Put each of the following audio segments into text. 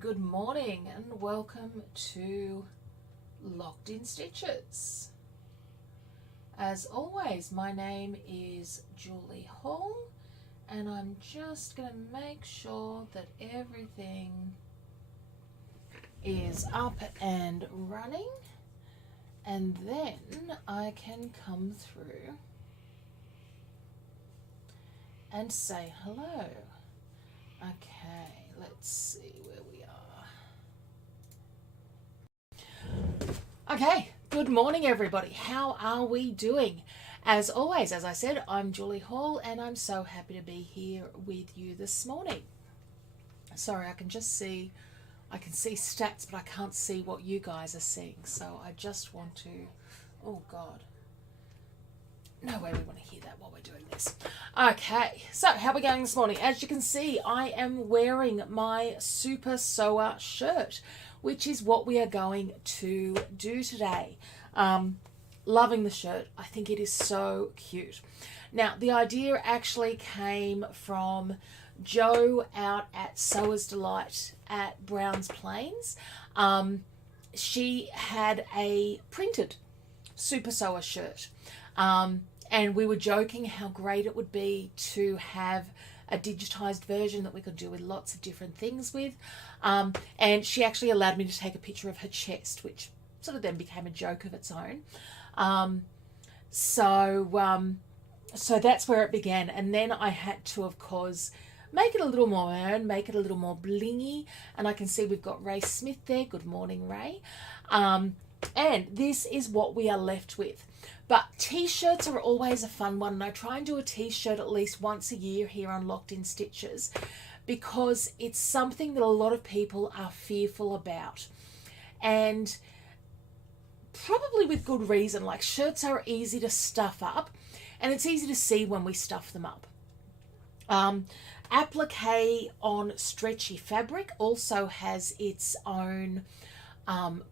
good morning and welcome to Locked in Stitches. As always, my name is Julie Hall and I'm just going to make sure that everything is up and running, and then I can come through and say hello. Okay, let's see where we are. Okay, good morning everybody. How are we doing? As always, as I said, I'm Julie Hall and I'm so happy to be here with you this morning. Sorry, I can see stats, but I can't see what you guys are seeing. So I just want to, oh God. No way we want to hear that while we're doing this. Okay, so how are we going this morning? As you can see, I am wearing my Super Sewer shirt, which is what we are going to do today. Loving the shirt. I think it is so cute. Now, the idea actually came from Jo out at Sewer's Delight at Browns Plains. She had a printed Super Sewer shirt. And we were joking how great it would be to have a digitized version that we could do with lots of different things with. And she actually allowed me to take a picture of her chest, which sort of then became a joke of its own. So that's where it began. And then I had to, of course, make it a little more make it a little more blingy. And I can see we've got Ray Smith there. Good morning, Ray. And this is what we are left with. But t-shirts are always a fun one, and I try and do a t-shirt at least once a year here on Locked in Stitches because it's something that a lot of people are fearful about. And probably with good reason. Like, shirts are easy to stuff up, and it's easy to see when we stuff them up. Applique on stretchy fabric also has its own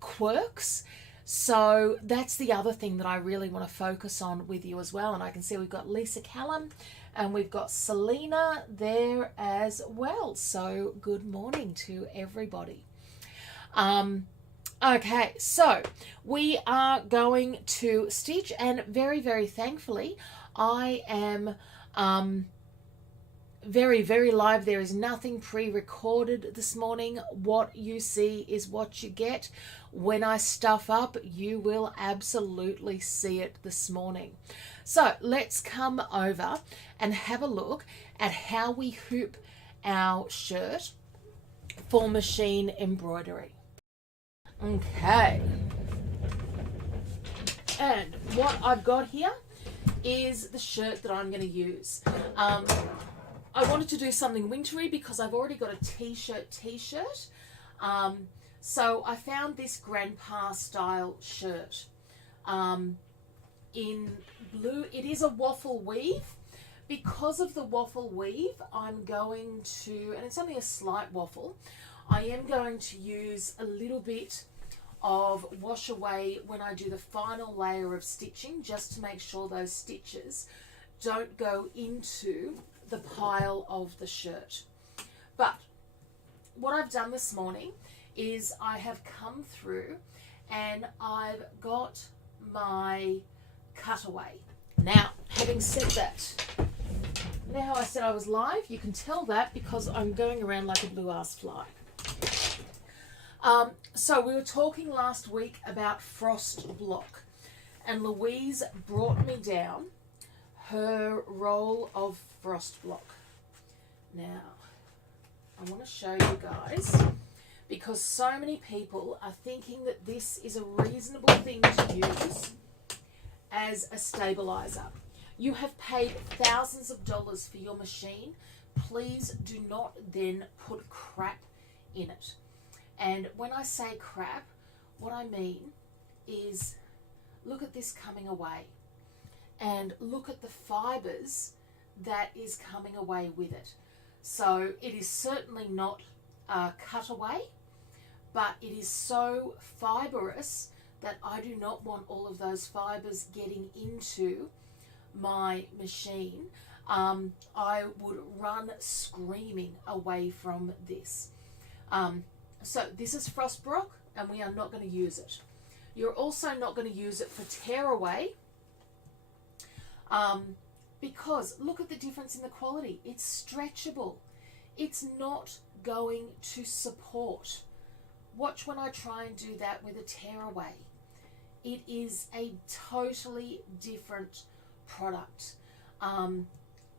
quirks. So that's the other thing that I really want to focus on with you as well. And I can see we've got Lisa Callum and we've got Selena there as well. So good morning to everybody. Okay, so we are going to stitch, and very, very thankfully, I am very, very live. There is nothing pre-recorded this morning. What you see is what you get. When I stuff up, you will absolutely see it this morning. So let's come over and have a look at how we hoop our shirt for machine embroidery. Okay. And what I've got here is the shirt that I'm going to use. I wanted to do something wintry because I've already got a t-shirt. So I found this grandpa style shirt in blue. It is a waffle weave. Because of the waffle weave, I'm going to, and it's only a slight waffle, I am going to use a little bit of wash away when I do the final layer of stitching, just to make sure those stitches don't go into the pile of the shirt. But what I've done this morning is I have come through and I've got my cutaway. Now, having said that, now how I said I was live, you can tell that because I'm going around like a blue ass fly. So we were talking last week about frost block, and Louise brought me down her roll of frost block. Now, I want to show you guys, because so many people are thinking that this is a reasonable thing to use as a stabilizer. You have paid thousands of dollars for your machine. Please do not then put crap in it. And when I say crap, what I mean is look at this coming away, and look at the fibers that is coming away with it. So it is certainly not a cutaway, but it is so fibrous that I do not want all of those fibers getting into my machine. I would run screaming away from this. So this is Frostbrook, and we are not going to use it. You're also not going to use it for tearaway, because look at the difference in the quality. It's stretchable. It's not going to support. Watch when I try and do that with a tearaway. It is a totally different product.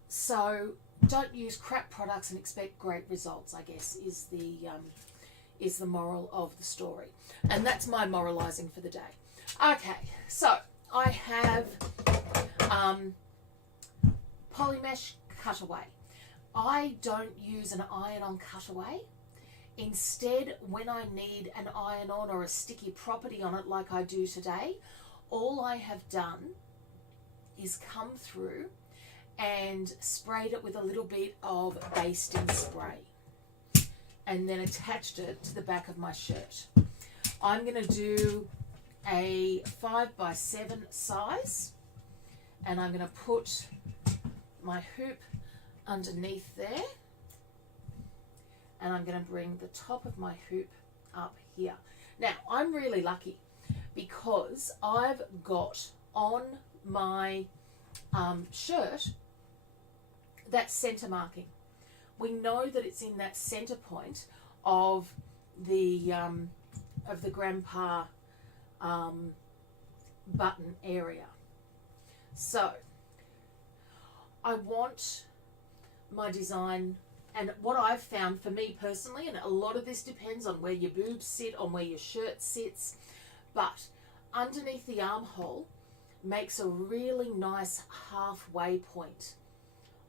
So don't use crap products and expect great results, I guess, is the moral of the story. And that's my moralizing for the day. Okay, so I have polymesh cutaway. I don't use an iron-on cutaway. Instead, when I need an iron-on or a sticky property on it like I do today, all I have done is come through and sprayed it with a little bit of basting spray and then attached it to the back of my shirt. I'm going to do a 5x7 size, and I'm going to put my hoop underneath there, and I'm going to bring the top of my hoop up here. Now, I'm really lucky because I've got on my shirt that center marking. We know that it's in that center point of the grandpa button area. So I want my design, and what I've found for me personally, and a lot of this depends on where your boobs sit, on where your shirt sits, but underneath the armhole makes a really nice halfway point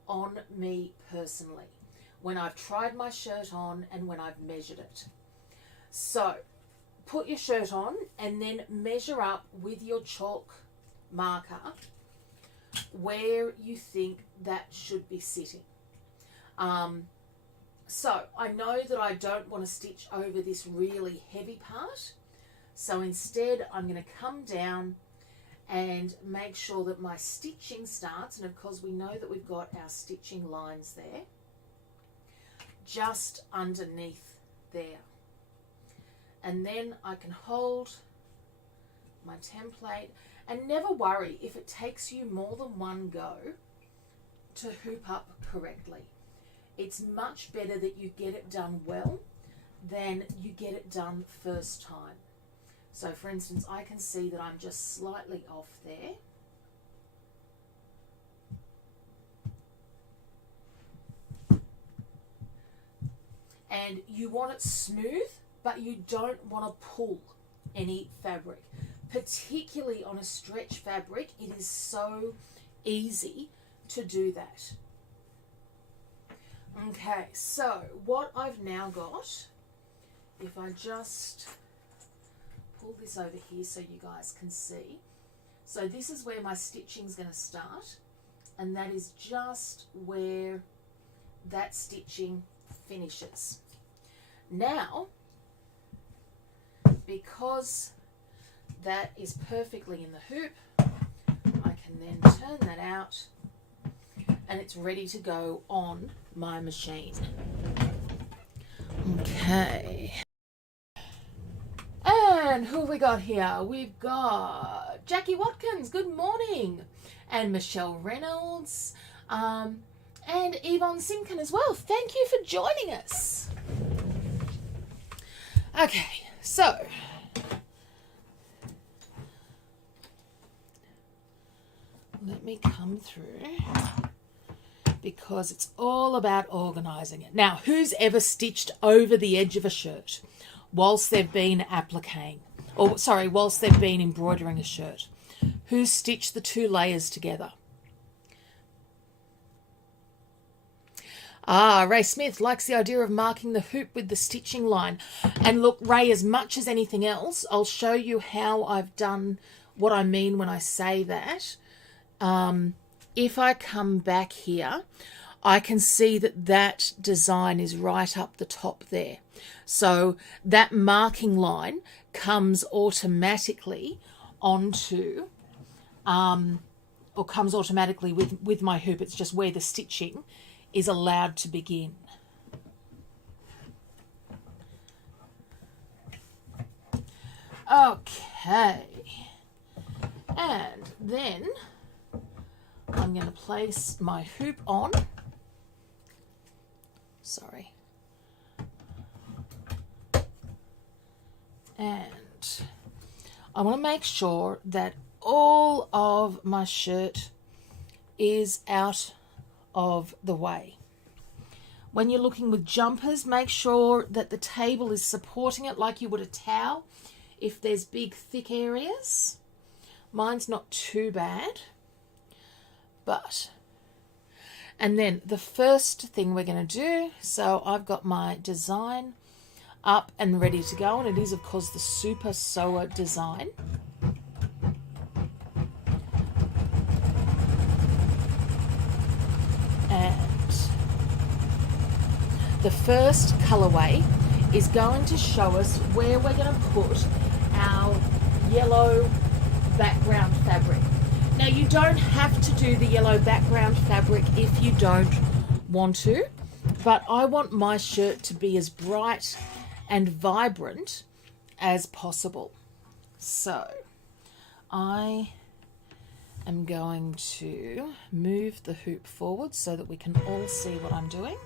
on me personally when I've tried my shirt on and when I've measured it. So put your shirt on and then measure up with your chalk marker where you think that should be sitting. So I know that I don't want to stitch over this really heavy part, so instead I'm going to come down and make sure that my stitching starts, and of course we know that we've got our stitching lines there, just underneath there. And then I can hold my template, and never worry if it takes you more than one go to hoop up correctly. It's much better that you get it done well than you get it done first time. So for instance, I can see that I'm just slightly off there. And you want it smooth, but you don't want to pull any fabric. Particularly on a stretch fabric, it is so easy to do that. Okay, so what I've now got, if I just pull this over here so you guys can see. So this is where my stitching is going to start, and that is just where that stitching finishes. Now, because that is perfectly in the hoop, I can then turn that out and it's ready to go on my machine. Okay. And who have we got here? We've got Jackie Watkins, good morning. And Michelle Reynolds, and Yvonne Simkin as well. Thank you for joining us. Okay, so let me come through, because it's all about organising it. Now, who's ever stitched over the edge of a shirt whilst they've been appliquing, or sorry, whilst they've been embroidering a shirt? Who's stitched the two layers together? Ah, Ray Smith likes the idea of marking the hoop with the stitching line. And look, Ray, as much as anything else, I'll show you how I've done what I mean when I say that. If I come back here, I can see that that design is right up the top there. So that marking line comes automatically onto, or comes automatically with my hoop. It's just where the stitching is allowed to begin. Okay. And then I'm going to place my hoop on. Sorry. And I want to make sure that all of my shirt is out of the way. When you're looking with jumpers, make sure that the table is supporting it like you would a towel if there's big thick areas. Mine's not too bad, and then the first thing we're going to do, so I've got my design up and ready to go, and it is of course the Super Sewer design. And the first colorway is going to show us where we're going to put our yellow background fabric. Now, you don't have to do the yellow background fabric if you don't want to, but I want my shirt to be as bright and vibrant as possible. So I am going to move the hoop forward so that we can all see what I'm doing.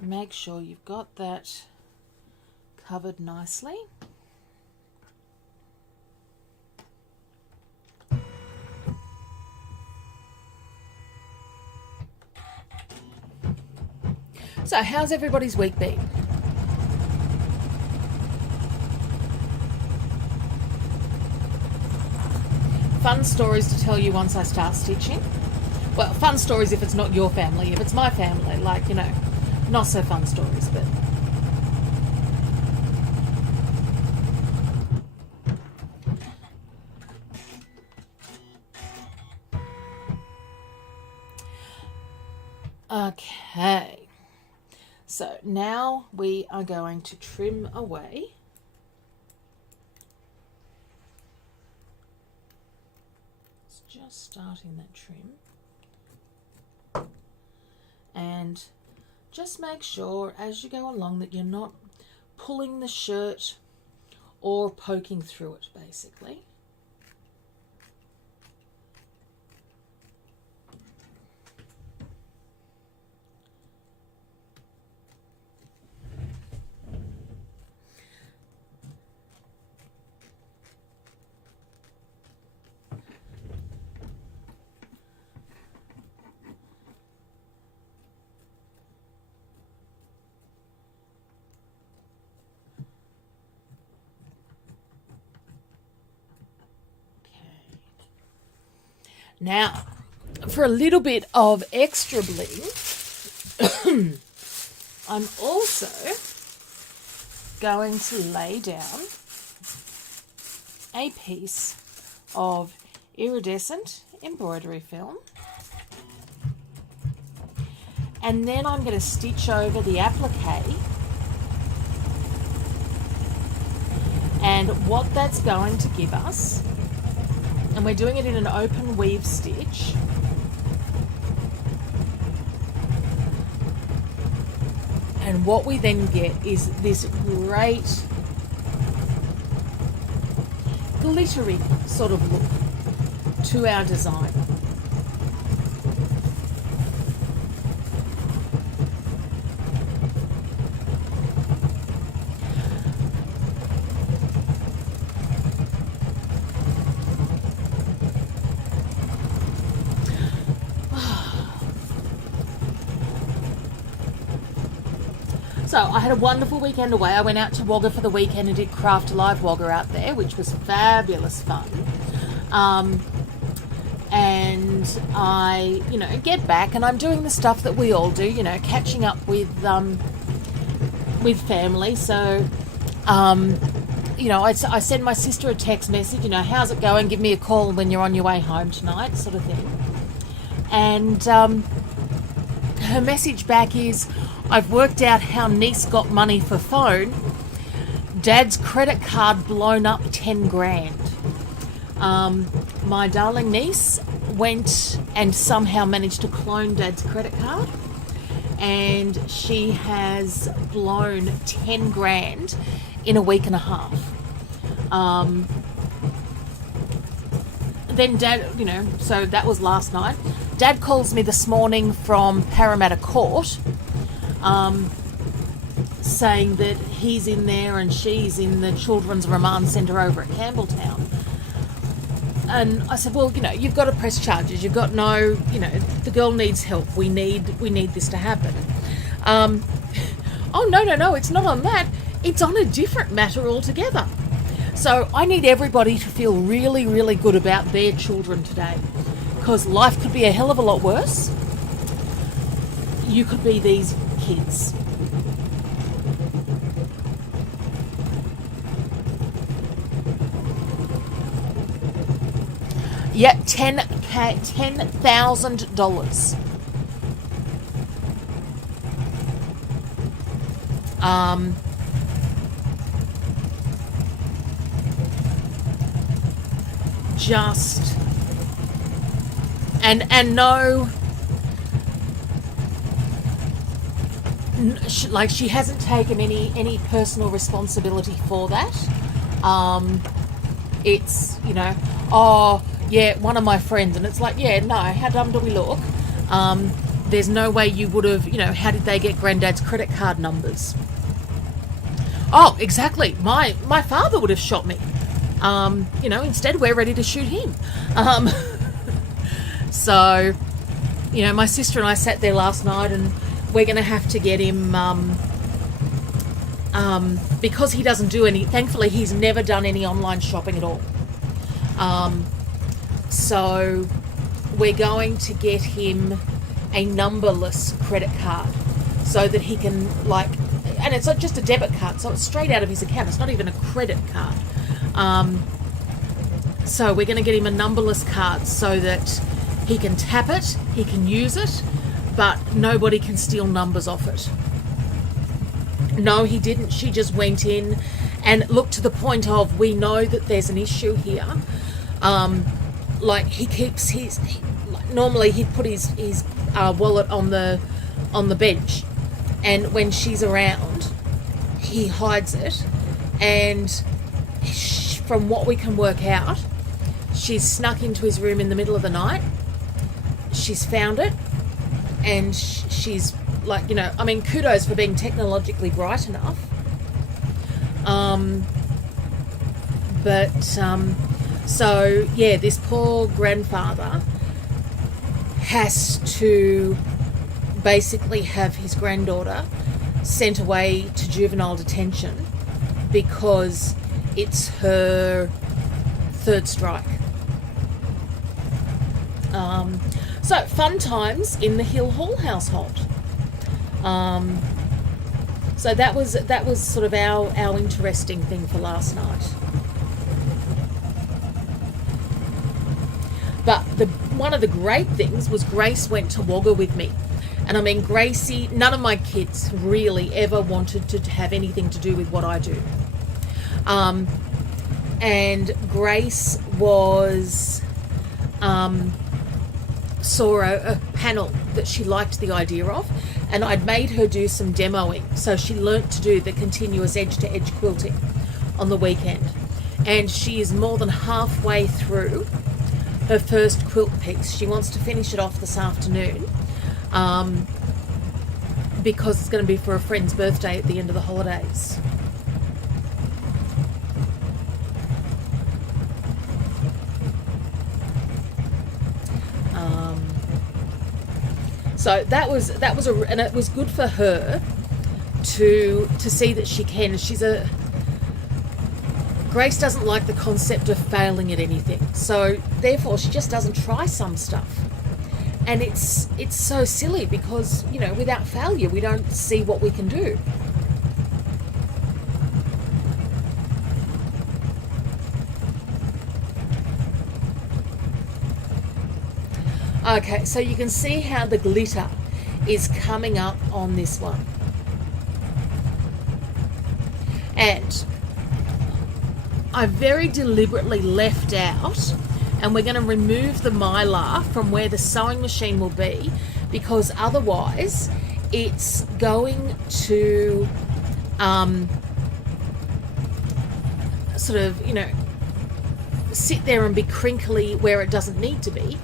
Make sure you've got that covered nicely. So, how's everybody's week been? Fun stories to tell you once I start stitching. Well, fun stories if it's not your family. If it's my family, like, you know, not so fun stories, but... Okay. So now we are going to trim away. It's just starting that trim. And just make sure as you go along that you're not pulling the shirt or poking through it, basically. Now, for a little bit of extra bling, I'm also going to lay down a piece of iridescent embroidery film. And then I'm going to stitch over the applique. And what that's going to give us, and we're doing it in an open weave stitch, and what we then get is this great glittery sort of look to our design. So I had a wonderful weekend away. I went out to Wagga for the weekend and did Craft Live Wagga out there, which was fabulous fun. And I, get back and I'm doing the stuff that we all do, catching up with family. So, I send my sister a text message, how's it going? Give me a call when you're on your way home tonight, sort of thing. And her message back is, I've worked out how niece got money for phone. Dad's credit card blown up 10 grand. My darling niece went and somehow managed to clone Dad's credit card. and she has blown 10 grand in a week and a half. Then Dad, so that was last night. Dad calls me this morning from Parramatta Court, saying that he's in there and she's in the Children's Remand Centre over at Campbelltown. And I said, well, you've got to press charges. You've got no, the girl needs help. We need this to happen. Oh, no, it's not on that. It's on a different matter altogether. So I need everybody to feel really, really good about their children today, because life could be a hell of a lot worse. You could be these kids. Yeah, $10,000. Just and no, she hasn't taken any personal responsibility for that. It's oh yeah, one of my friends, and it's like, yeah, no, how dumb do we look? There's no way you would have, how did they get Granddad's credit card numbers? Oh, exactly, my father would have shot me. Instead we're ready to shoot him. So, my sister and I sat there last night, and we're going to have to get him, because he doesn't do any, thankfully he's never done any online shopping at all. So we're going to get him a numberless credit card so that he can, and it's not just a debit card, so it's straight out of his account. It's not even a credit card. So we're going to get him a numberless card so that he can tap it, he can use it, but nobody can steal numbers off it. No, he didn't. She just went in and looked to the point of, we know that there's an issue here. He keeps normally he'd put his wallet on the bench, and when she's around, he hides it, and from what we can work out, she's snuck into his room in the middle of the night. She's found it, and she's kudos for being technologically bright enough. So yeah, this poor grandfather has to basically have his granddaughter sent away to juvenile detention because it's her third strike. So fun times in the Hill Hall household. So that was sort of our interesting thing for last night. But one of the great things was Grace went to Wagga with me. And I mean, Gracie, none of my kids really ever wanted to have anything to do with what I do. And Grace saw a panel that she liked the idea of, and I'd made her do some demoing. So she learnt to do the continuous edge-to-edge quilting on the weekend. And she is more than halfway through her first quilt piece. She wants to finish it off this afternoon, because it's going to be for a friend's birthday at the end of the holidays. So that was and it was good for her to see that she can. Grace doesn't like the concept of failing at anything, so therefore she just doesn't try some stuff. And it's so silly because, without failure we don't see what we can do. Okay, so you can see how the glitter is coming up on this one. And I very deliberately left out, and we're going to remove the Mylar from where the sewing machine will be, because otherwise it's going to sort of, you know, sit there and be crinkly where it doesn't need to be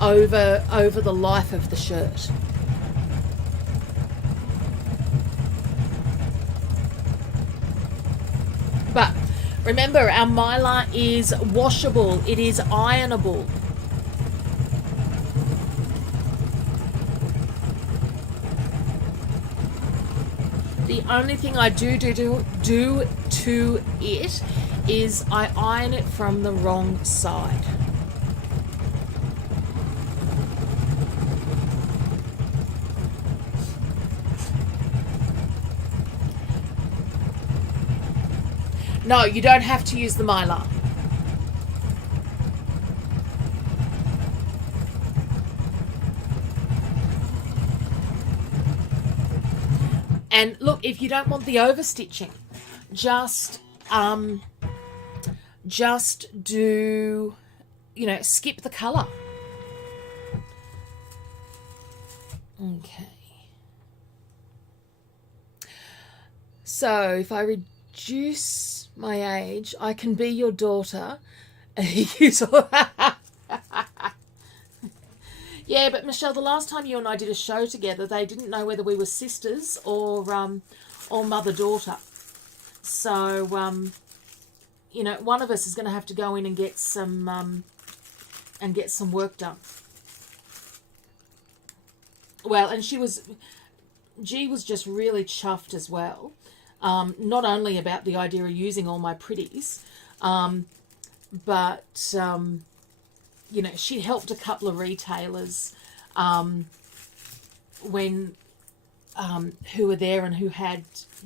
over the life of the shirt. But remember, our Mylar is washable, it is ironable. The only thing I do to it is I iron it from the wrong side. No, you don't have to use the Mylar. And look, if you don't want the overstitching, just do, you know, skip the colour. Okay. So if I reduce my age, I can be your daughter. Yeah, but Michelle, the last time you and I did a show together, they didn't know whether we were sisters or mother-daughter. So, you know, one of us is going to have to go in and get some work done. Well, and G was just really chuffed as well. Not only about the idea of using all my pretties, but you know, she helped a couple of retailers when who were there and who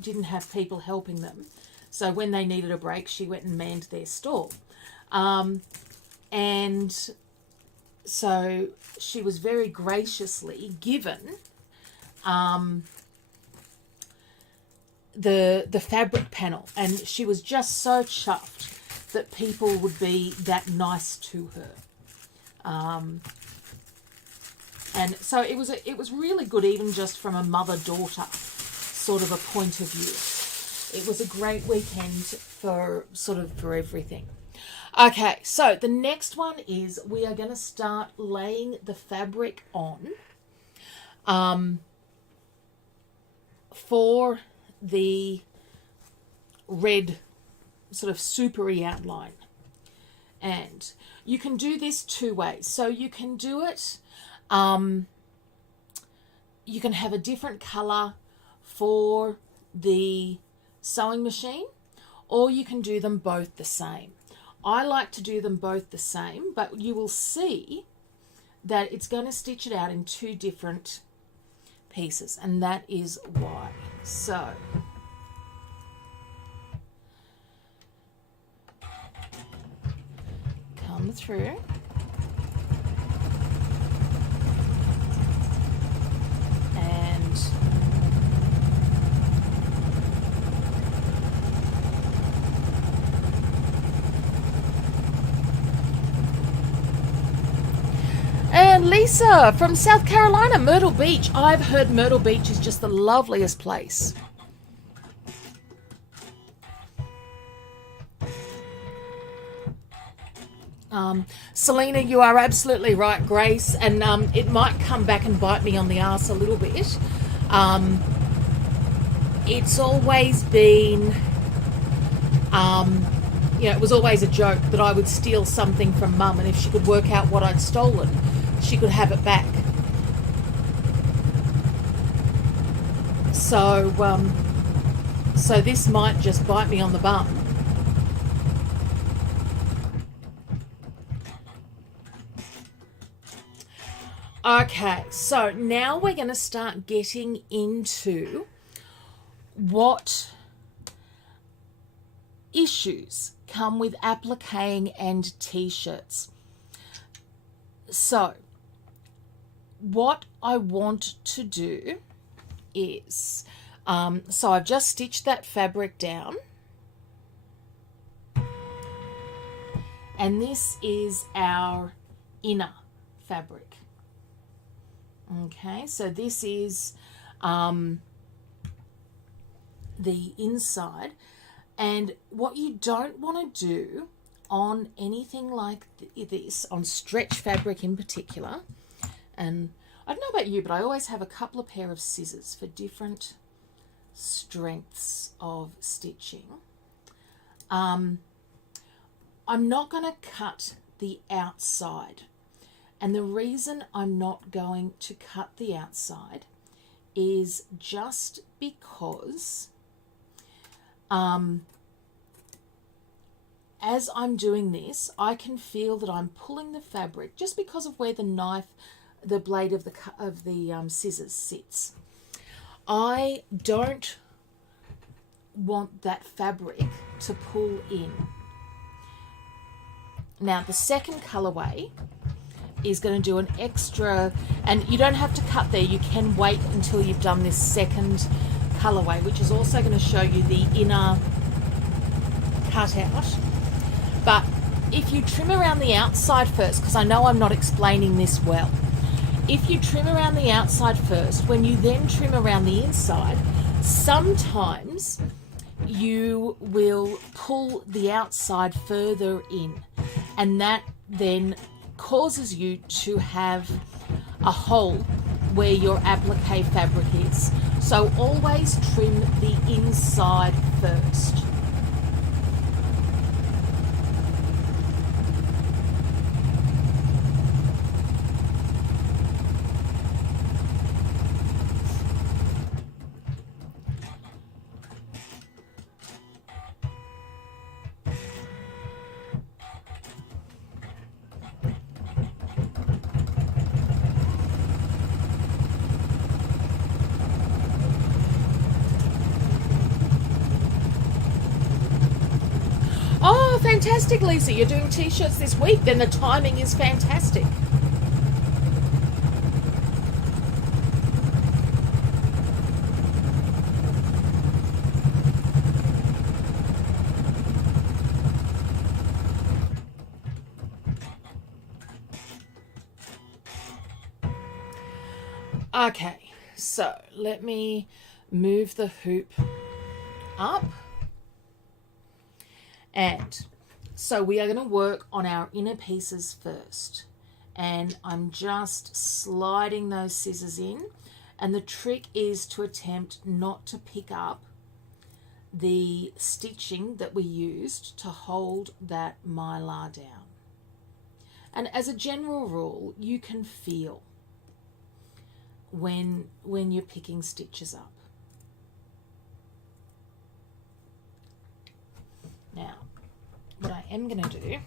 didn't have people helping them. So when they needed a break, she went and manned their stall. And so she was very graciously given the fabric panel, and she was just so chuffed that people would be that nice to her. And so it was really good, even just from a mother-daughter sort of a point of view. It was a great weekend for everything. Okay, so the next one is we are going to start laying the fabric on for the red sort of supery outline. And you can do this two ways. So you can do it, you can have a different colour for the sewing machine, or you can do them both the same. I like to do them both the same, but you will see that it's going to stitch it out in two different pieces, and that is why. So come through and Lisa from South Carolina, Myrtle Beach. I've heard Myrtle Beach is just the loveliest place. Selena, you are absolutely right, Grace, and it might come back and bite me on the arse a little bit. It's always been, you know, it was always a joke that I would steal something from Mum, and if she could work out what I'd stolen, she could have it back. So, so this might just bite me on the bum. Okay, so now we're going to start getting into what issues come with appliquing and t-shirts. So what I want to do is, so I've just stitched that fabric down, and this is our inner fabric. Okay, so this is the inside. And what you don't want to do on anything like this, on stretch fabric in particular, and I don't know about you, but I always have a couple of pair of scissors for different strengths of stitching. I'm not going to cut the outside, and the reason I'm not going to cut the outside is just because as I'm doing this, I can feel that I'm pulling the fabric just because of where the blade of the scissors sits. I don't want that fabric to pull in. Now, the second colorway is going to do an extra, and you don't have to cut there. You can wait until you've done this second colorway, which is also going to show you the inner cutout. But if you trim around the outside first, because I know I'm not explaining this well, if you trim around the outside first, when you then trim around the inside, sometimes you will pull the outside further in, and that then causes you to have a hole where your applique fabric is. So always trim the inside first. Oh, fantastic, Lisa. You're doing t-shirts this week. Then the timing is fantastic. Okay, so let me move the hoop up. And so we are going to work on our inner pieces first. And I'm just sliding those scissors in. And the trick is to attempt not to pick up the stitching that we used to hold that mylar down. And as a general rule, you can feel when you're picking stitches up. Now, what I am going to do,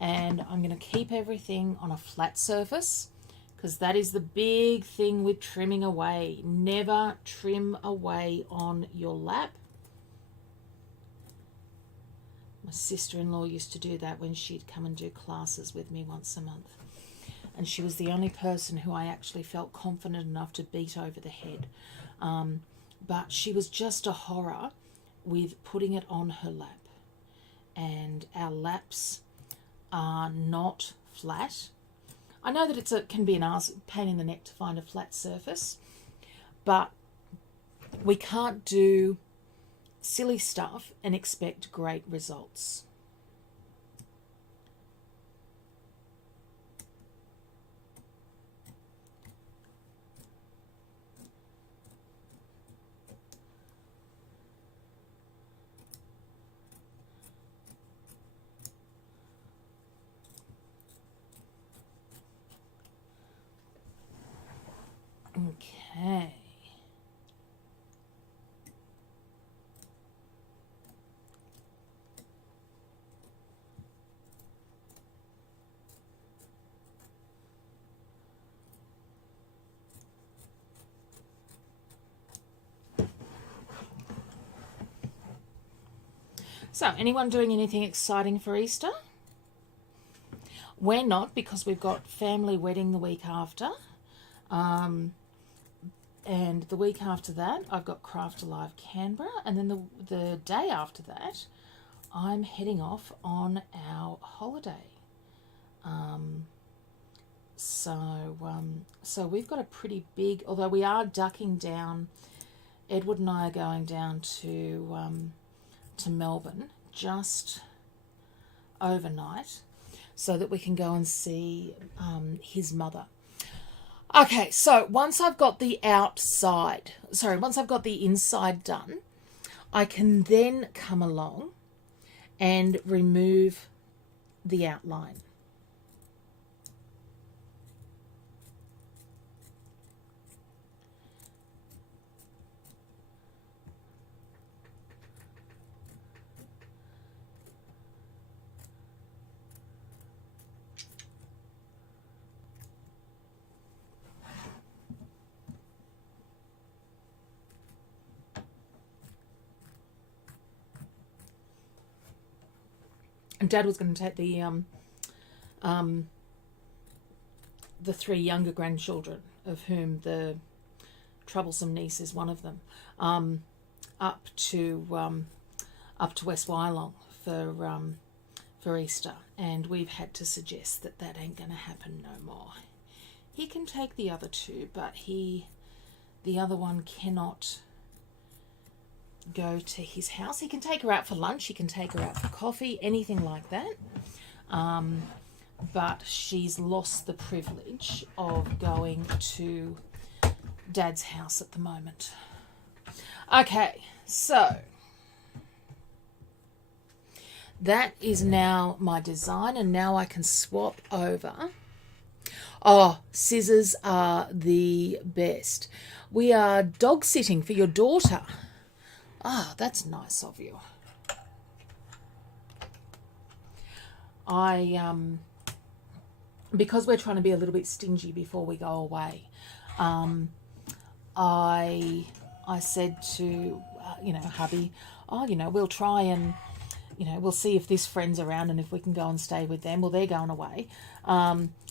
and I'm going to keep everything on a flat surface, because that is the big thing with trimming away. Never trim away on your lap. My sister-in-law used to do that when she'd come and do classes with me once a month. And she was the only person who I actually felt confident enough to beat over the head. But she was just a horror with putting it on her lap. And our laps are not flat. I know that it can be a pain in the neck to find a flat surface, but we can't do silly stuff and expect great results. Okay. So, anyone doing anything exciting for Easter? We're not, because we've got family wedding the week after. And the week after that, I've got Craft Alive Canberra. And then the day after that, I'm heading off on our holiday. So we've got a pretty big, although we are ducking down. Edward and I are going down to Melbourne just overnight so that we can go and see his mother. Okay, so once I've got the inside done, I can then come along and remove the outline. And Dad was going to take the 3 younger grandchildren, of whom the troublesome niece is one of them, up to West Wyalong for Easter, and we've had to suggest that ain't going to happen no more. He can take the other 2, but the other one cannot go to his house. He can take her out for lunch, he can take her out for coffee, anything like that. But she's lost the privilege of going to Dad's house at the moment. Okay, so that is now my design, and now I can swap over. Oh, scissors are the best. We are dog sitting for your daughter. Ah, that's nice of you. Because we're trying to be a little bit stingy before we go away, I said to, hubby, we'll try and, we'll see if this friend's around and if we can go and stay with them. Well, they're going away.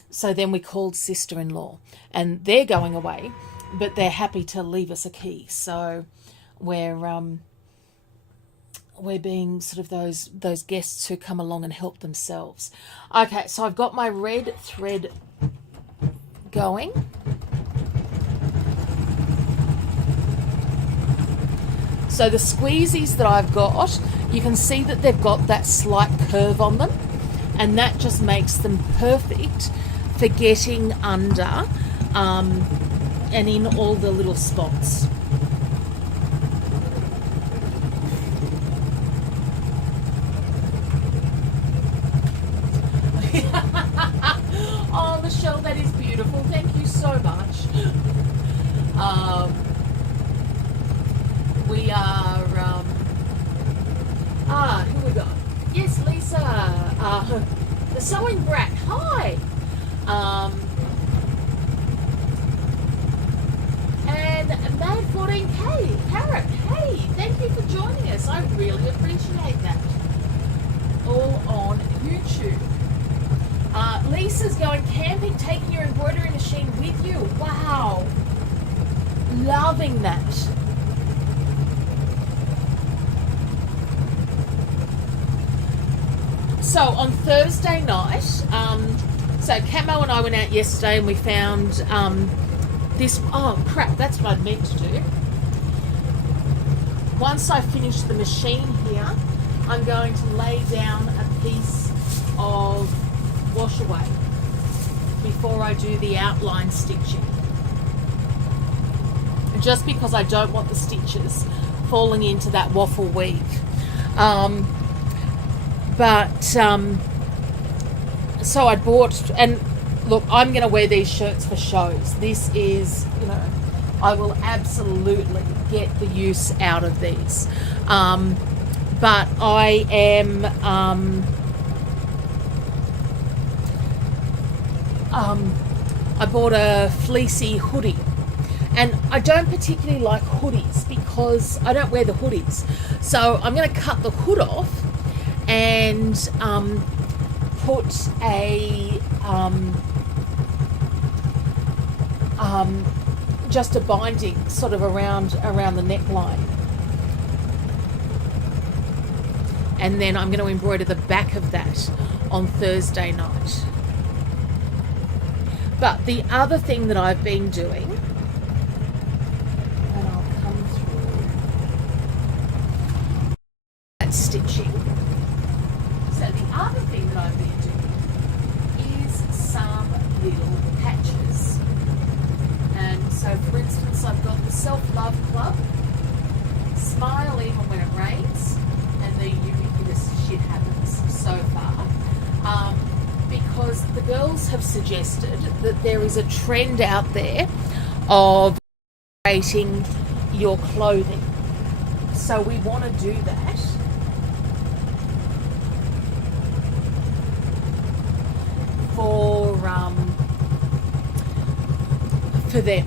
So then we called sister-in-law, and they're going away, but they're happy to leave us a key. So we're being sort of those guests who come along and help themselves. Okay, so I've got my red thread going. So the squeezies that I've got, you can see that they've got that slight curve on them, and that just makes them perfect for getting under and in all the little spots. Oh, Michelle, that is beautiful. Thank you so much. We are, who we got? Yes, Lisa, the sewing brat. Hi. And Mad 14K, Carrot. Hey, thank you for joining us. I really appreciate that. All on YouTube. Lisa's going camping, taking your embroidery machine with you. Wow. Loving that. So on Thursday night, so Camo and I went out yesterday and we found this, oh crap, that's what I meant to do. Once I finish the machine here, I'm going to lay down a piece of wash away before I do the outline stitching, just because I don't want the stitches falling into that waffle weave. So I bought, and look, I'm going to wear these shirts for shows. This is, I will absolutely get the use out of these. But I am, I bought a fleecy hoodie, and I don't particularly like hoodies because I don't wear the hoodies. So I'm going to cut the hood off and put a just a binding sort of around the neckline, and then I'm going to embroider the back of that on Thursday night. But the other thing that I've been doing, and I'll come through that stitching. So the other thing that I've been doing is some little patches. And so, for instance, I've got the Self-Love Club, Smile Even When It Rains, and the Ubiquitous Shit Happens so far. Because the girls have suggested that there is a trend out there of creating your clothing. So we want to do that. For them.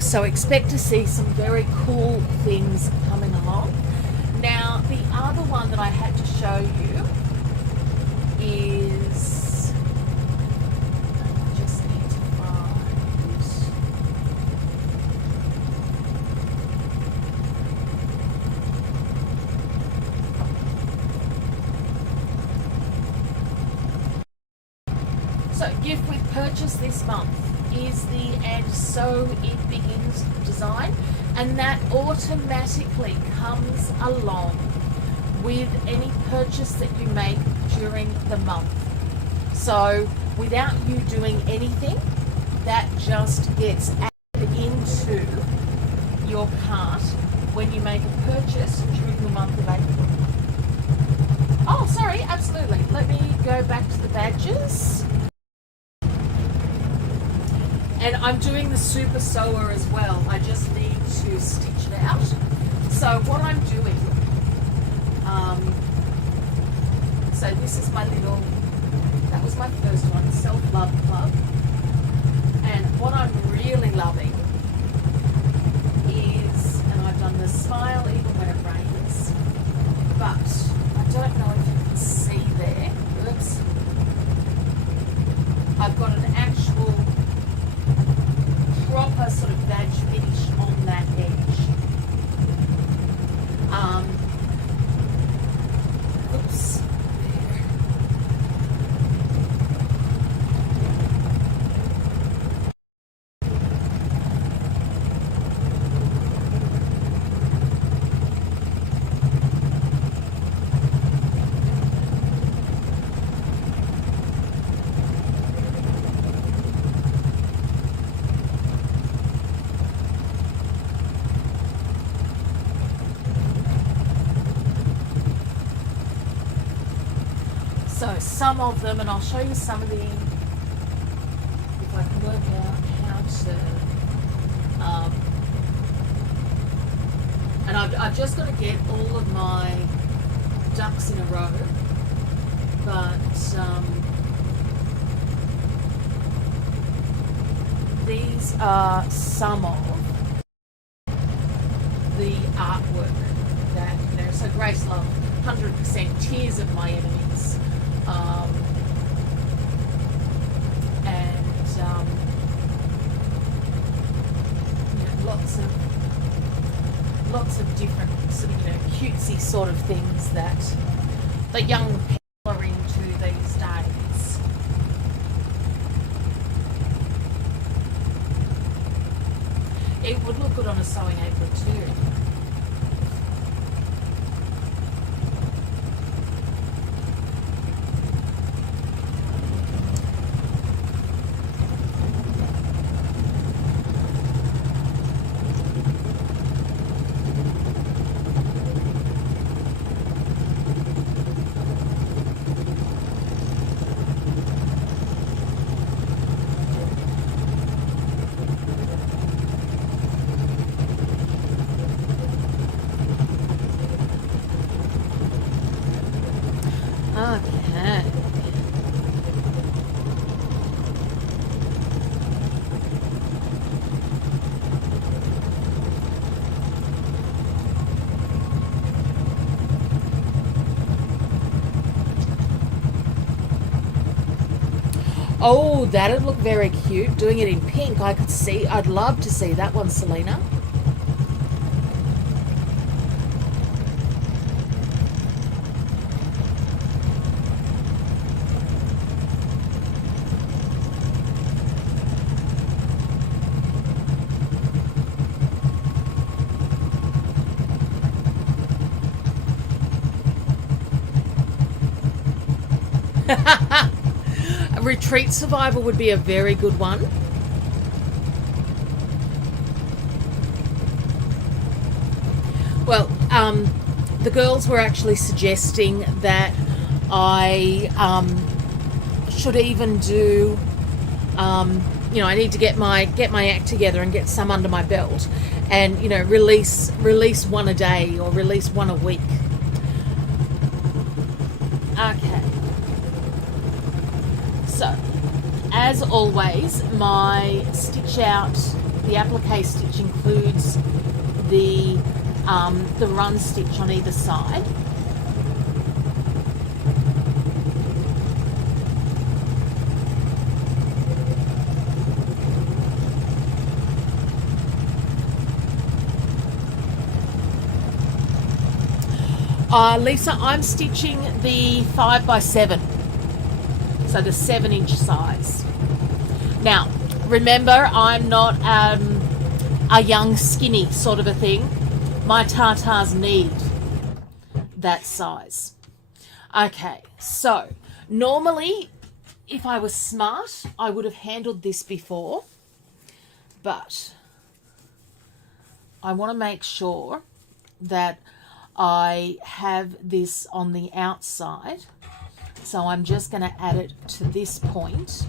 So expect to see some very cool things coming along. Now, the other one that I had to show you is, I just need to find, so gift with purchase this month is the And So It Begins design, and that automatically comes along with any purchase that you make during the month. So without you doing anything, that just gets added into your cart when you make a purchase during the month of April. Oh, sorry, absolutely. Let me go back to the badges. And I'm doing the super sewer as well. I just need to stitch it out. So what I'm doing, so this is my little, that was my first one, Self-Love Club. And what I'm really loving is, and I've done the Smile Even When It Rains, but I don't know if you can see there. Oops. I've got an actual proper sort of badge finish on that edge. Oops. So some of them, and I'll show you some of the, if I can work out how to, and I've just got to get all of my ducks in a row, but these are some of the artwork that, you know, so Grace Love, 100% Tears of My Enemies. You know, lots of different sort of, you know, cutesy sort of things that the young people are into these days. It would look good on a sewing apron too. Okay. Oh, that'd look very cute. Doing it in pink, I could see. I'd love to see that one, Selena. A retreat survival would be a very good one. Well, the girls were actually suggesting that I should even do, I need to get my act together and get some under my belt, and release one a day or release one a week. Okay. So, as always, my stitch out, the applique stitch includes the run stitch on either side. Lisa, I'm stitching the 5x7, so the 7-inch size. Now, remember, I'm not a young skinny sort of a thing. My tartars need that size. Okay, so normally if I was smart, I would have handled this before, but I want to make sure that I have this on the outside. So I'm just going to add it to this point.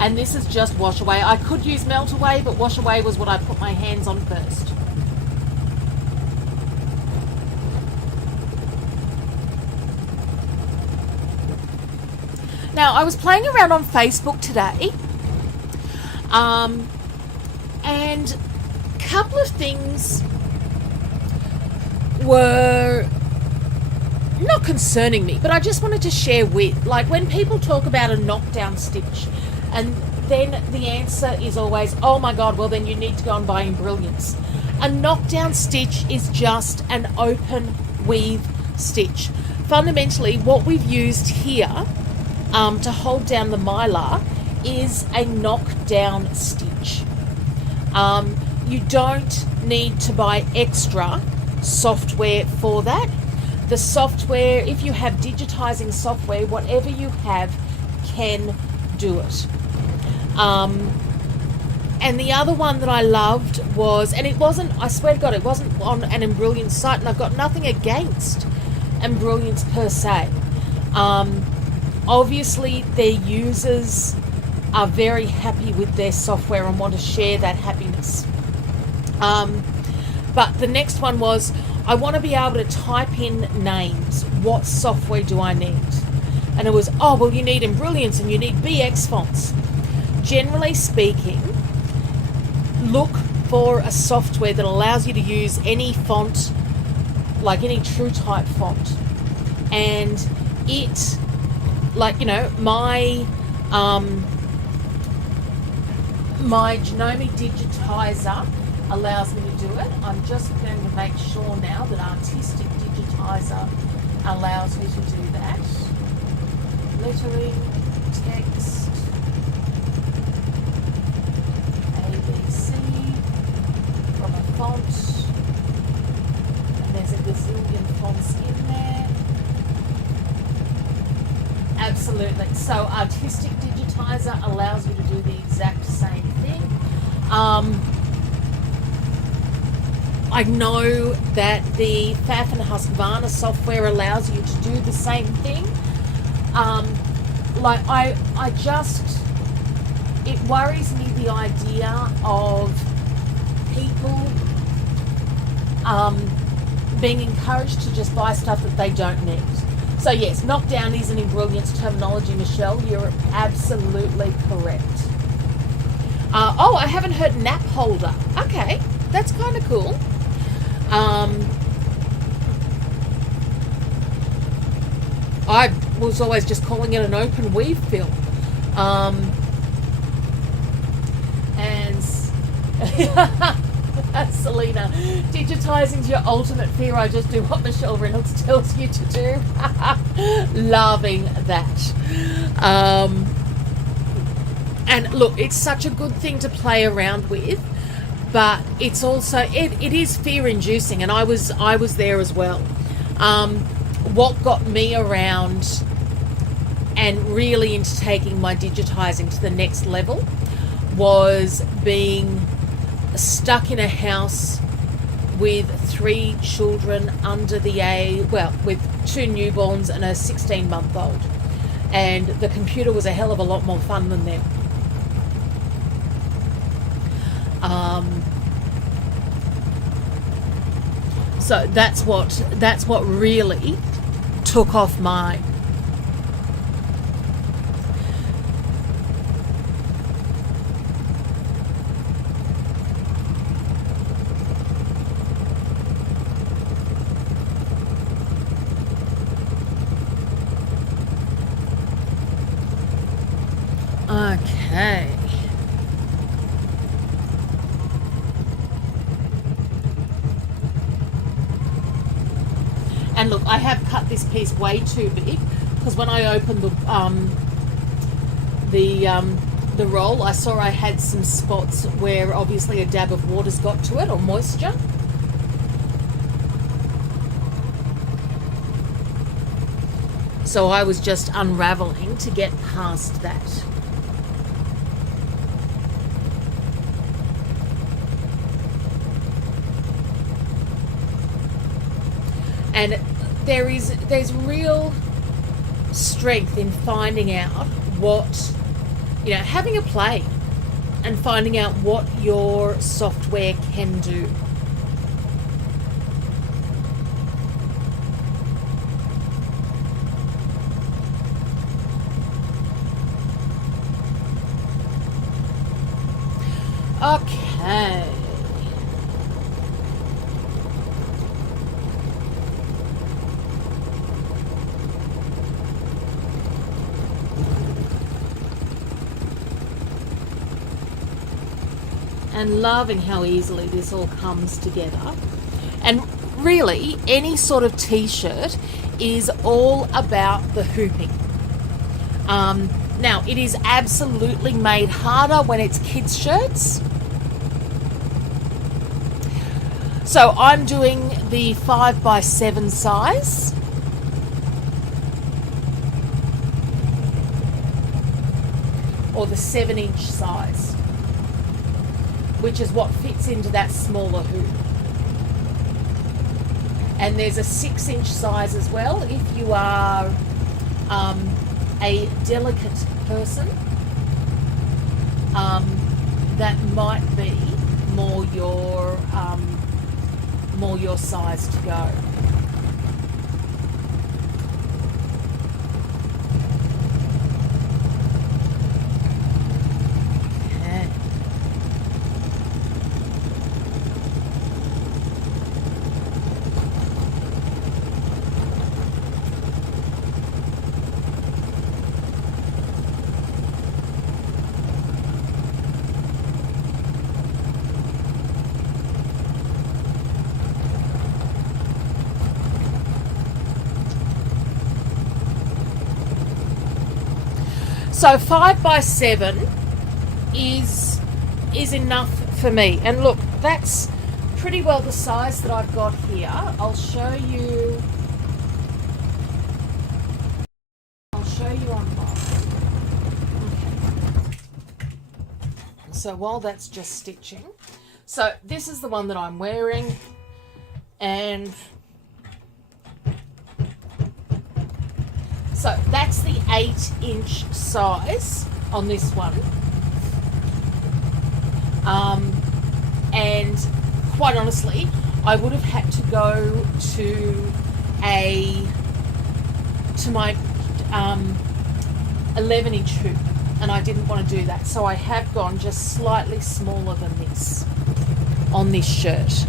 And this is just wash away. I could use melt away, but wash away was what I put my hands on first. Now, I was playing around on Facebook today, and a couple of things were not concerning me, but I just wanted to share with, like, when people talk about a knockdown stitch, and then the answer is always, oh my God, well then you need to go and buy Embrilliance. A knockdown stitch is just an open weave stitch. Fundamentally, what we've used here to hold down the Mylar is a knockdown stitch. You don't need to buy extra software for that. The software, if you have digitizing software, whatever you have can do it. And the other one that I loved was, and it wasn't, I swear to God, it wasn't on an Embrilliance site, and I've got nothing against Embrilliance per se. Obviously, their users are very happy with their software and want to share that happiness. But the next one was, I want to be able to type in names. What software do I need? And it was, oh, well, you need Embrilliance and you need BX fonts. Generally speaking, look for a software that allows you to use any font, like any true type font. And it, like, my Janome digitizer allows me to do it. I'm just going to make sure now that Artistic digitizer allows me to do that. Lettering, text, ABC from a font, and there's a gazillion fonts in there. Absolutely. So Artistic digitizer allows you to do the exact same thing. I know that the Pfaff and Husqvarna software allows you to do the same thing. It worries me, the idea of people being encouraged to just buy stuff that they don't need. So yes, knockdown is an Embrilliance terminology, Michelle. You're absolutely correct. I haven't heard nap holder. Okay, that's kind of cool. I was always just calling it an open weave film. And Selena, digitizing's your ultimate fear. I just do what Michelle Reynolds tells you to do. Loving that. And look, it's such a good thing to play around with, but it's also, it is fear inducing, and I was there as well. what got me around and really into taking my digitizing to the next level was being stuck in a house with 3 children under the age, well, with 2 newborns and a 16-month-old. And the computer was a hell of a lot more fun than them. So that's what really took off my okay. And look, I have cut this piece way too big because when I opened the roll, I saw I had some spots where obviously a dab of water's got to it, or moisture. So I was just unraveling to get past that. And there's real strength in finding out what, having a play and finding out what your software can do. Okay. And loving how easily this all comes together. And really, any sort of t-shirt is all about the hooping. Now, it is absolutely made harder when it's kids' shirts. So I'm doing the 5x7 size. Or the 7-inch size, which is what fits into that smaller hoop. And there's a 6-inch size as well if you are a delicate person. That might be more your size to go. So 5x7 is enough for me. And look, that's pretty well the size that I've got here. I'll show you online. Okay. So while that's just stitching, so this is the one that I'm wearing, and so that's the 8-inch size on this one. And quite honestly, I would have had to go to my 11-inch hoop, and I didn't want to do that. So I have gone just slightly smaller than this on this shirt.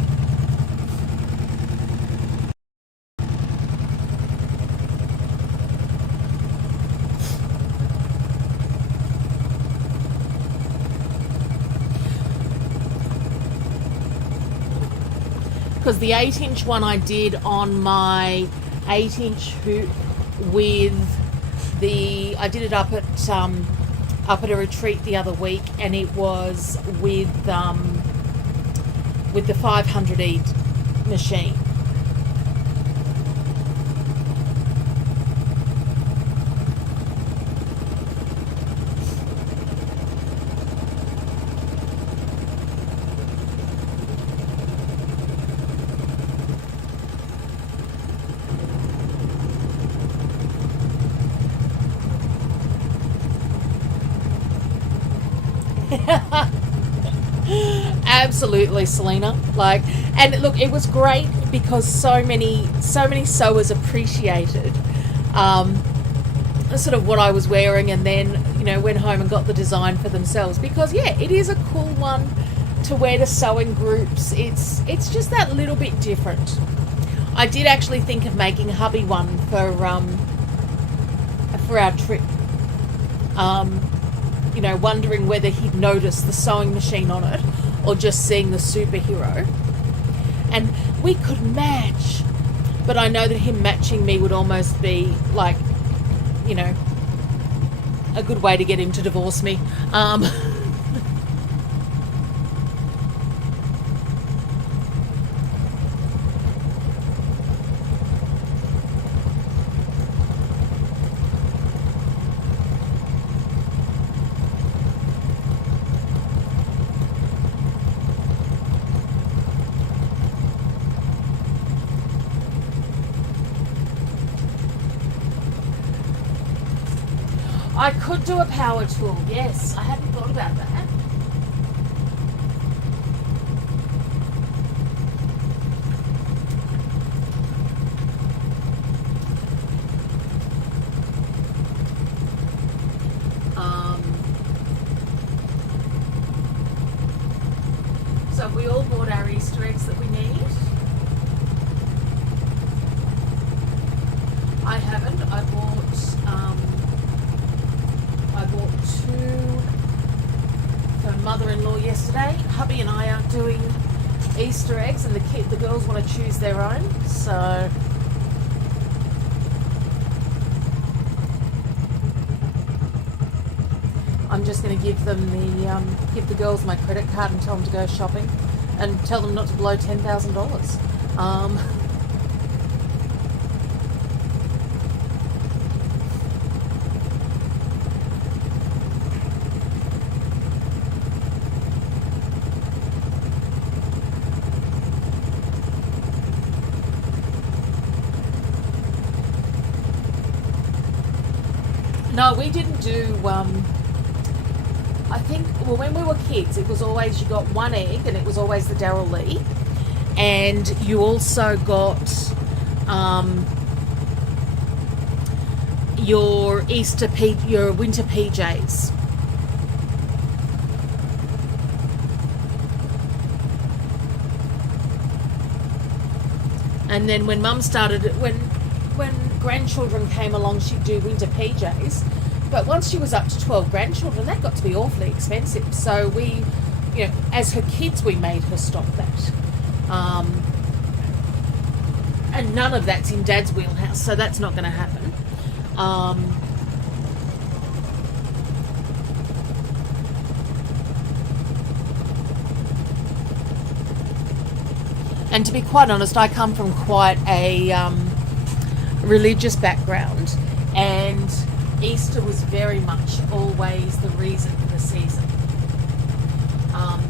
Because the 8-inch one I did on my 8-inch hoop with I did it up at a retreat the other week, and it was with the 500E machine. absolutely, Selena. Like, and look, it was great because so many sewers appreciated sort of what I was wearing, and then, you know, went home and got the design for themselves, because yeah, it is a cool one to wear to sewing groups. It's just that little bit different. I did actually think of making hubby one for our trip. You know, wondering whether he'd notice the sewing machine on it or just seeing the superhero. And we could match, but I know that him matching me would almost be like, you know, a good way to get him to divorce me. I could do a power tool, yes. I hadn't thought about that. So have we all bought our Easter eggs that we need? I haven't. I bought two for mother-in-law yesterday. Hubby and I aren't doing Easter eggs, and the girls want to choose their own. So I'm just going to give the girls my credit card and tell them to go shopping, and tell them not to blow $10,000. No, we didn't do, I think, well, when we were kids, it was always, you got one egg, and it was always the Daryl Lee. And you also got your winter PJs. And then when Mum started, when grandchildren came along, she'd do winter PJs. But once she was up to 12 grandchildren, that got to be awfully expensive. So we, you know, as her kids, we made her stop that. And none of that's in Dad's wheelhouse, so that's not going to happen. And to be quite honest, I come from quite a religious background, and Easter was very much always the reason for the season.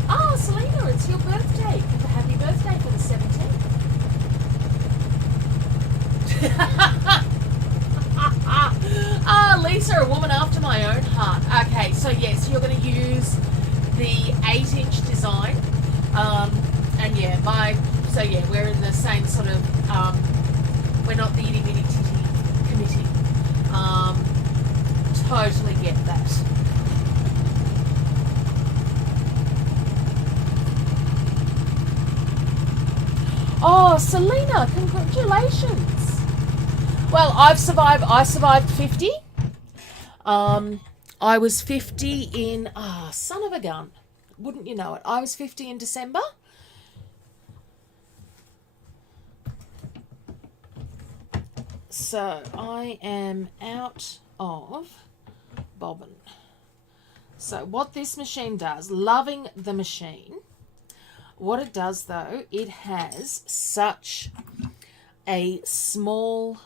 Oh, Selena, it's your birthday. Happy birthday for the 17th. Lisa, a woman after my own heart. Okay, so yes, you're going to use the 8-inch design. And yeah, we're in the same sort of, we're not the itty bitty titty committee. Totally get that. Oh, Selena, congratulations. Well, I survived 50. I was 50 in, son of a gun. Wouldn't you know it? I was 50 in December. So I am out of bobbin. So what this machine does, loving the machine, what it does though, it has such a small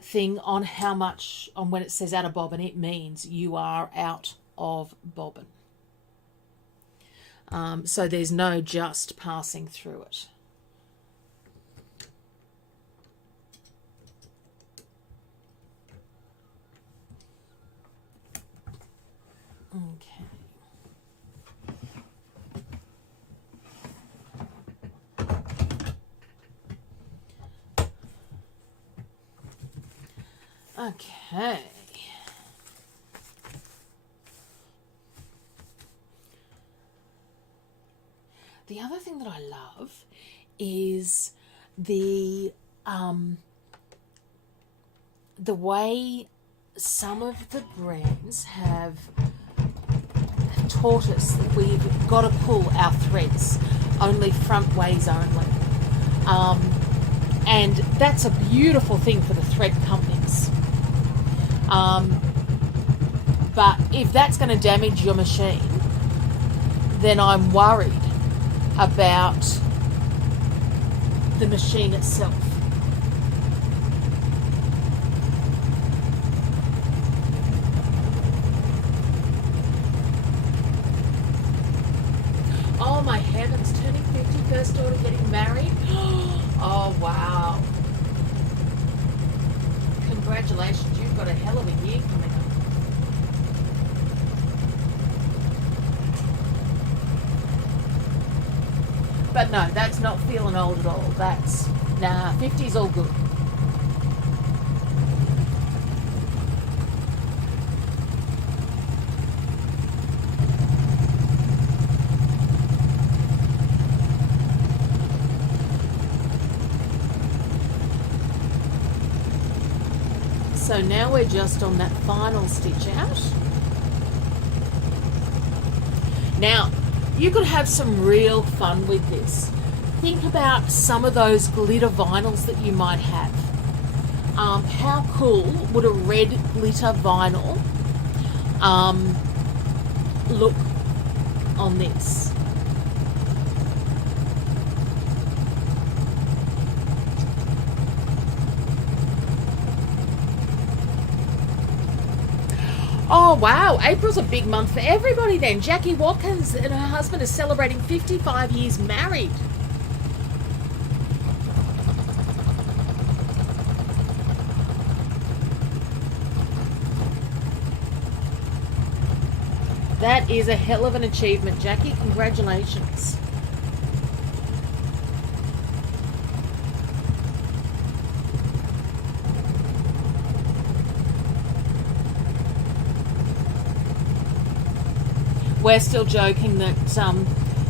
thing on how much, on when it says out of bobbin, it means you are out of bobbin. So there's no just passing through it. Okay. Okay. The other thing that I love is the way some of the brands have taught us that we've got to pull our threads only front ways only. And that's a beautiful thing for the thread companies. But if that's going to damage your machine, then I'm worried about the machine itself. Oh my heavens, turning 50, first daughter getting married. Oh wow. Congratulations, you've got a hell of a year coming up. But no, that's not feeling old at all. That's, nah, 50's all good. So now we're just on that final stitch out. Now, you could have some real fun with this. Think about some of those glitter vinyls that you might have. How cool would a red glitter vinyl look on this? Oh wow, April's a big month for everybody then. Jackie Watkins and her husband are celebrating 55 years married. That is a hell of an achievement, Jackie. Congratulations. We're still joking that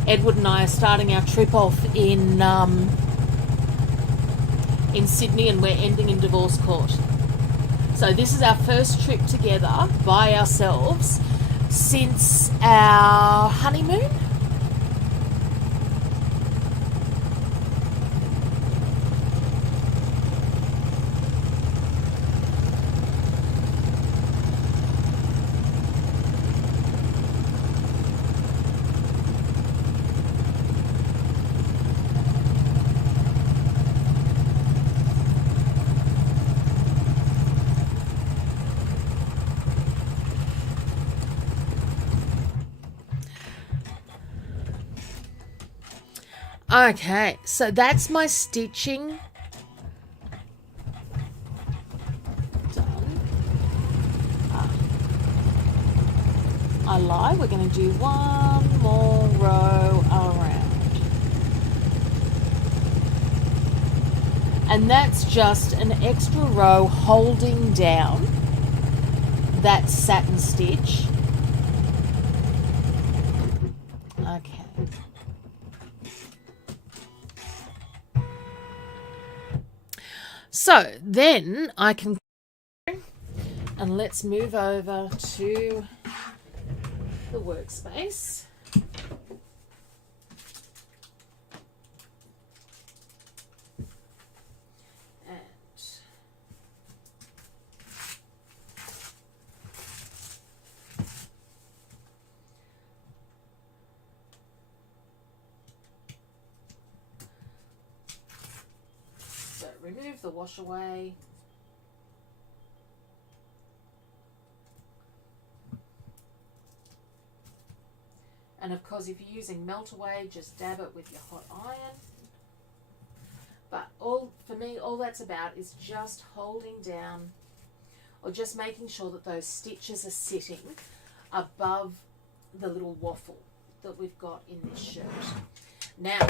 Edward and I are starting our trip off in Sydney, and we're ending in divorce court. So this is our first trip together by ourselves since our honeymoon. Okay, so that's my stitching done. I lie, we're going to do one more row around. And that's just an extra row holding down that satin stitch. Okay. So then I can, and let's move over to the workspace. Remove the wash away. And of course, if you're using melt away, just dab it with your hot iron. But for me, all that's about is just holding down, or just making sure that those stitches are sitting above the little waffle that we've got in this shirt. Now,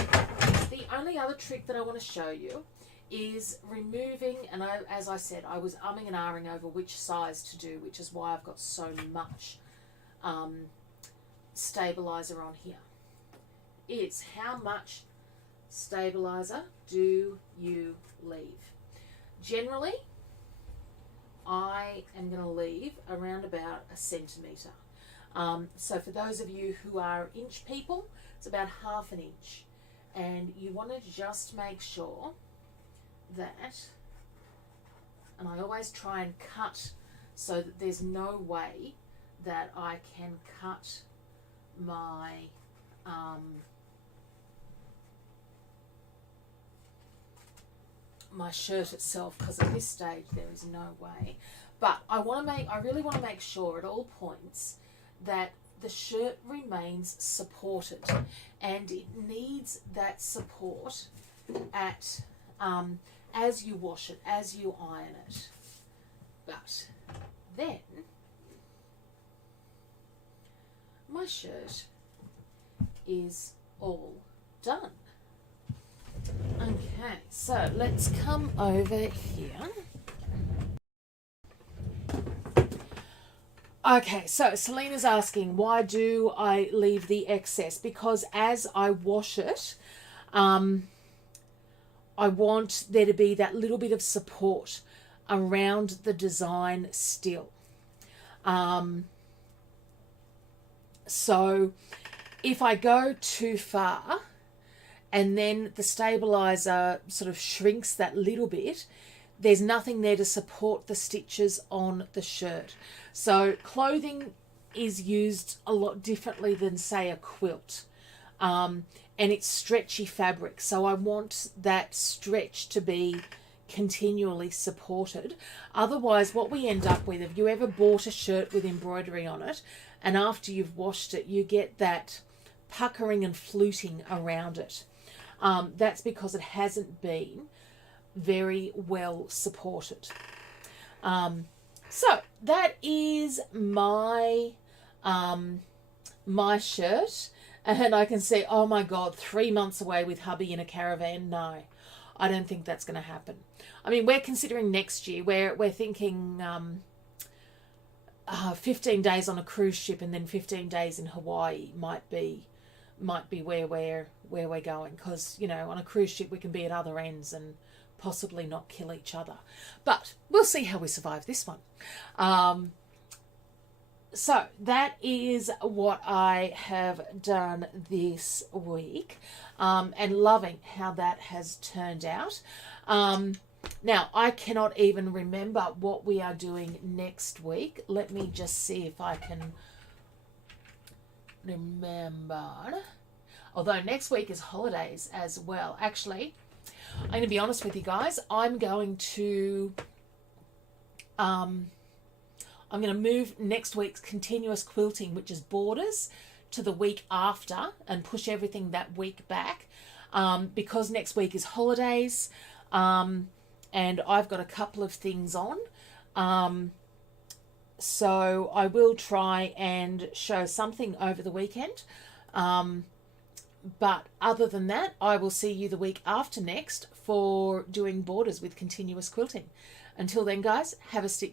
the only other trick that I want to show you is removing, and as I said, I was umming and ahhing over which size to do, which is why I've got so much stabilizer on here. It's how much stabilizer do you leave? Generally, I am going to leave around about 1 centimetre. So for those of you who are inch people, it's about 1/2 inch. And you want to just make sure that, and I always try and cut so that there's no way that I can cut my my shirt itself, because at this stage there is no way. But I really want to make sure at all points that the shirt remains supported, and it needs that support at as you wash it, as you iron it. But then my shirt is all done. Okay, so let's come over here. Okay, so Selena's asking, why do I leave the excess? Because as I wash it, I want there to be that little bit of support around the design still. So if I go too far and then the stabilizer sort of shrinks that little bit, there's nothing there to support the stitches on the shirt. So clothing is used a lot differently than, say, a quilt. And it's stretchy fabric, so I want that stretch to be continually supported. Otherwise, what we end up with, if you ever bought a shirt with embroidery on it, and after you've washed it, you get that puckering and fluting around it. That's because it hasn't been very well supported. So that is my my shirt. And I can see, oh my God, 3 months away with hubby in a caravan. No, I don't think that's going to happen. I mean, we're considering next year. We're thinking 15 days on a cruise ship and then 15 days in Hawaii might be where we're going. Because, you know, on a cruise ship we can be at other ends and possibly not kill each other. But we'll see how we survive this one. So that is what I have done this week, and loving how that has turned out. Now, I cannot even remember what we are doing next week. Let me just see if I can remember. Although next week is holidays as well. Actually, I'm going to be honest with you guys. I'm going to move next week's continuous quilting, which is borders, to the week after and push everything that week back, because next week is holidays, and I've got a couple of things on. So I will try and show something over the weekend. But other than that, I will see you the week after next for doing borders with continuous quilting. Until then, guys, have a stitch